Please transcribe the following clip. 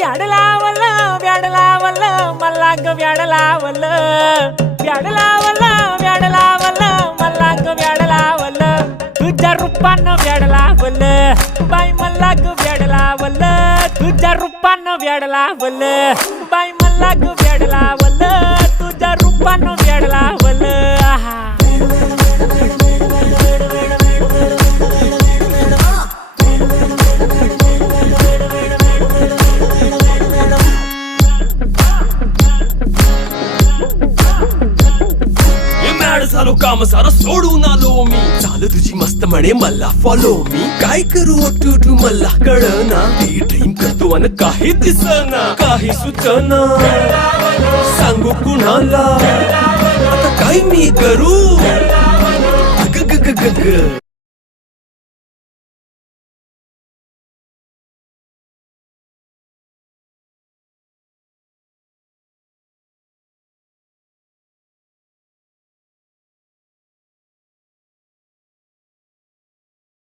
व्याड लावलं व्याड लावलं मला ग व्याड लावलं व्याड लावलं व्याड लावलं मला ग व्याड लावलं तुझ्या रूपानं व्याड लावलं बाई मला ग व्याड लावलं तुझ्या रूपानं व्याड लावलं बाई मला ग व्याड लावलं तुझ्या रूपानं व्याड लावलं आहा झालो काम सारं सोडून आलो मी चाल तुझी मस्त म्हणे मला फॉलो मी काय करू टू मला कळना ती ड्रीम करतो आणि काही दिसना काही सुचना सांगू कुणाला आता काय मी करू ग ग ग ग ग